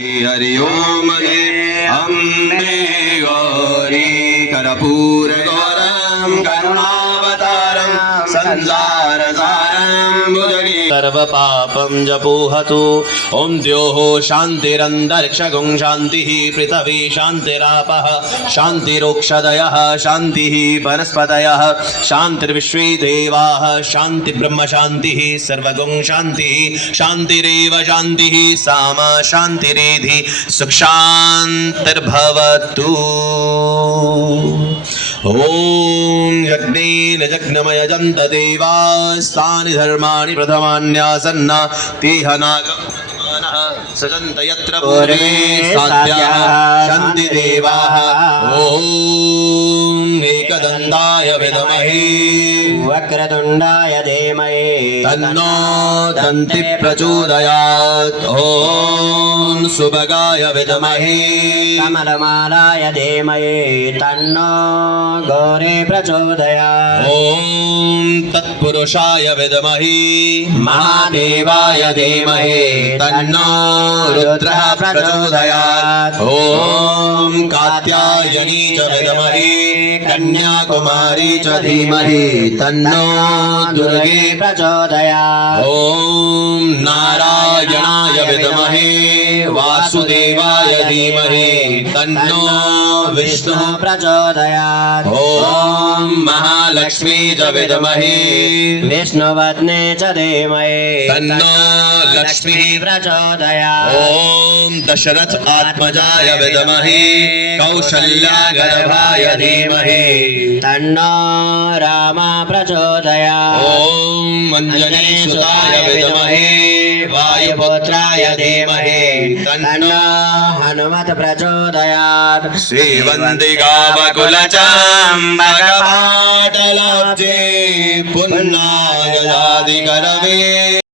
हरि ओम अम्बे गौरी कर्पूर गौरम करुणावतारम संसारसारम भुजगे सर्वपापं जपोहतु। ओं द्योः शान्तिरन्तरिक्षगुं शान्तिः पृथिवी शान्तिरापः शान्तिरोक्षदयः शान्तिः वनस्पतयः शान्तिर्विश्वे देवाः शान्ति ब्रह्म शान्तिः सर्वगुं शान्तिः शान्तिरेव शान्तिः सामा शान्तिरेधि सुख शान्तिर्भवतु। ओम यज्ञेन यज्ञमयजन्त देवास्तानि धर्माणि प्रथमान्यासन्ना तेह नागमानः सजन्त यत्र पूर्वे साध्याः शान्ति देवाः। ओम एकदन्ताय विद्महे वक्रतुण्डाय धीमहि तन्नो दन्ति प्रचोदयात्। ओम सुभगाय विद्महे कमलमालाय धीमहि तन्नो गौरी प्रचोदयात्। ओम तत्पुरुषाय विद्महे महादेवाय धीमहि तन्नो रुद्रः प्रचोदयात्। ओम कात्यायनी च विद्महे कन्याकुमारी च धीमहि तन्नो दुर्गे प्रचोदयात्। ओम नारायणाय विद्महे वासुदेवाय धीमहि तन्नो विष्णुः प्रचोदयात्। ओम महालक्ष्मी च विद्महे विष्णुपत्नी च धीमहि तन्नो लक्ष्मीः प्रचोदयात्। ओम दशरथ आत्मजाय विद्महे कौसल्यागर्भाय धीमहि तन्नो राम प्रचोदयात्। ओम अंजनीसुताय विद्महे वायुपुत्राय धीमहि तन्नो हनुमत् प्रचोदयात्। श्रीवन्दिकावकुलचाम्बकपाटलाब्जे पुन्नागजादिकरवे